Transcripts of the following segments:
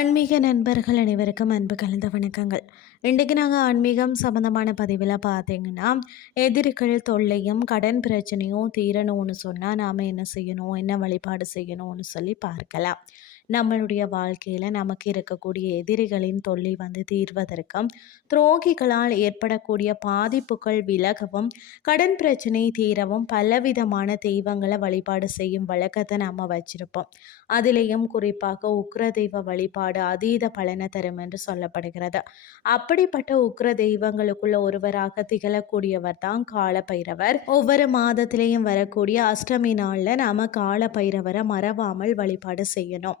ஆன்மீக நண்பர்கள் அனைவருக்கும் அன்பு கலந்த வணக்கங்கள். இன்றைக்கு நாங்கள் ஆன்மீகம் சம்மந்தமான பதிவில் பார்த்தீங்கன்னா எதிரிகள் தொல்லையும் கடன் பிரச்சனையும் தீரணும்னு சொன்னால் நாம் என்ன செய்யணும்? என்ன வழிபாடு செய்யணும்னு சொல்லி பார்க்கலாம். நம்மளுடைய வாழ்க்கையில் நமக்கு இருக்கக்கூடிய எதிரிகளின் தொல்லை வந்து தீர்வதற்கும் துரோகிகளால் ஏற்படக்கூடிய பாதிப்புகள் விலகவும் கடன் பிரச்சனை தீரவும் பலவிதமான தெய்வங்களை வழிபாடு செய்யும் வழக்கத்தை நம்ம வச்சிருப்போம். அதிலேயும் குறிப்பாக உக்ர தெய்வ வழிபாடு அதீத பலனை தரும் என்று சொல்லப்படுகிறது. அப்படிப்பட்ட உக்ர தெய்வங்களுக்குள்ள ஒருவராக திகழக்கூடியவர் தான் காலபைரவர். ஒவ்வொரு மாதத்திலையும் வரக்கூடிய அஷ்டமி நாளில் நாம காலபைரவரை மறவாமல் வழிபாடு செய்யணும்.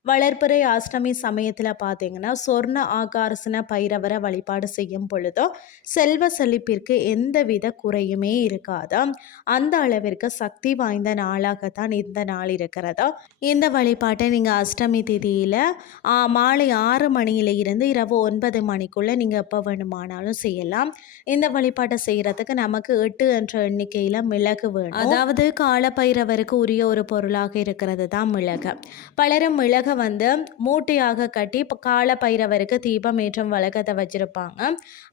வளர்ப்புறை அஷ்டமி சமயத்தில் பார்த்தீங்கன்னா சொர்ண ஆகாரசன பைரவரை வழிபாடு செய்யும் பொழுதோ செல்வ செழிப்பிற்கு எந்தவித குறையுமே இருக்காதா? அந்த அளவிற்கு சக்தி வாய்ந்த நாளாகத்தான் இந்த நாள் இருக்கிறதோ? இந்த வழிபாட்டை நீங்கள் அஷ்டமி திதியில் மாலை ஆறு மணியில இருந்து இரவு ஒன்பது மணிக்குள்ளே நீங்கள் எப்போ வேணுமானாலும் செய்யலாம். இந்த வழிபாட்டை செய்கிறதுக்கு நமக்கு எட்டு என்ற எண்ணிக்கையில் மிளகு வேணும். அதாவது காலப்பைரவருக்கு உரிய ஒரு பொருளாக இருக்கிறது தான் மிளகு. பலரும் மிளகு வந்து மூட்டையாக கட்டி இப்போ கால பைரவருக்கு தீபம் ஏற்றும் வழக்கத்தை வச்சுருப்பாங்க.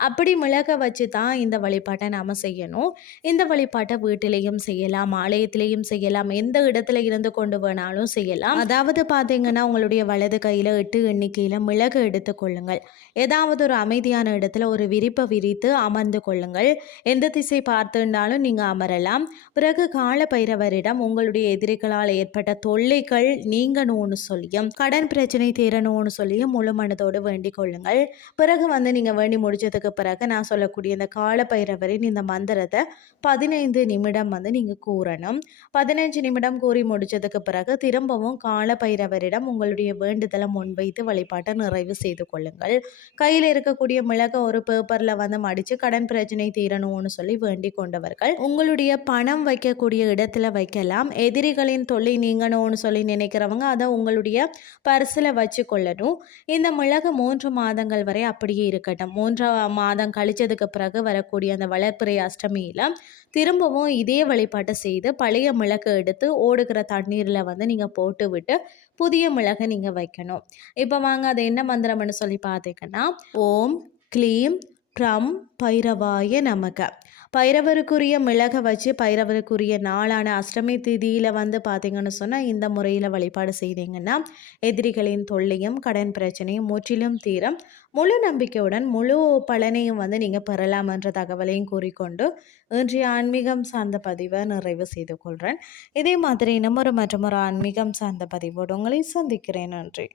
அப்படி மிளக வச்சு தான் இந்த வழிபாட்டை நாம் செய்யணும். இந்த வழிபாட்டை வீட்டிலையும் செய்யலாம் ஆலயத்திலையும் செய்யலாம் எந்த இடத்துல இருந்து கொண்டு வேணாலும் செய்யலாம். அதாவது பார்த்தீங்கன்னா உங்களுடைய வலது கையில் எட்டு எண்ணிக்கையில் மிளகு எடுத்துக்கொள்ளுங்கள் ஏதாவது ஒரு அமைதியான இடத்துல ஒரு விரிப்பை விரித்து அமர்ந்து கொள்ளுங்கள். எந்த திசை பார்த்துருந்தாலும் நீங்கள் அமரலாம். பிறகு கால பைரவரிடம் உங்களுடைய எதிரிகளால் ஏற்பட்ட தொல்லைகள் நீங்கணும்னு சொல்லியும் கடன் பிரச்சனை தீரணும்னு சொல்லியும் முழு மனதோடு வேண்டிக் கொள்ளுங்கள். பிறகு வந்து நீங்கள் வேண்டி முடிச்சதுக்கு பிறகு நான் சொல்லக்கூடிய இந்த காலப்பைரவரின் இந்த மந்திரத்தை பதினைந்து நிமிடம் வந்து நீங்கள் கூறணும். பதினைஞ்சு நிமிடம் கூறி முடிச்சதுக்கு பிறகு திரும்பவும் காலப்பைரவரிடம் உங்களுடைய வேண்டுதலை முன்வைத்து வழிபாட்டை நிறைவு செய்து கொள்ளுங்கள். கையில் இருக்கக்கூடிய மிளகை ஒரு பேப்பரில் வந்து மடித்து கடன் பிரச்சனை தீரணும்னு சொல்லி வேண்டிக் கொண்டவர்கள் உங்களுடைய பணம் வைக்கக்கூடிய இடத்துல வைக்கலாம். எதிரிகளின் தொல்லை நீங்கணும்னு சொல்லி நினைக்கிறவங்க அதை உங்களுடைய பரிசில் வச்சு கொள்ளணும். இந்த மிளகு மூன்று மாதங்கள் வரை அப்படியே இருக்கட்டும். மூன்று மாதம் கழிச்சதுக்கு பிறகு வரக்கூடிய அந்த வளர்ப்புறை அஷ்டமியில் திரும்பவும் இதே வழிபாட்டை செய்து பழைய மிளகு எடுத்து ஓடுகிற தண்ணீரில் வந்து நீங்கள் போட்டு விட்டு புதிய மிளகை நீங்கள் வைக்கணும். இப்போ வாங்க அது என்ன மந்திரம்னு சொல்லி பார்த்தீங்கன்னா ஓம் க்ளீம் ட்ரம் பைரவாய நமக. பைரவருக்குரிய மிளகை வச்சு பைரவருக்குரிய நாளான அஷ்டமி திதியில் வந்து பார்த்தீங்கன்னு சொன்னால் இந்த முறையில் வழிபாடு செய்தீங்கன்னா எதிரிகளின் தொல்லையும் கடன் பிரச்சனையும் முற்றிலும் தீரம். முழு நம்பிக்கையுடன் முழு பலனையும் வந்து நீங்கள் பெறலாம் என்ற தகவலையும் கூறிக்கொண்டு இன்றைய ஆன்மீகம் சார்ந்த பதிவை நிறைவு செய்து கொள்கிறேன் இதே மாதிரி இன்னமொரு ஒரு மற்றும் ஒரு ஆன்மீகம் சார்ந்த பதிவோடு உங்களை சந்திக்கிறேன். நன்றி.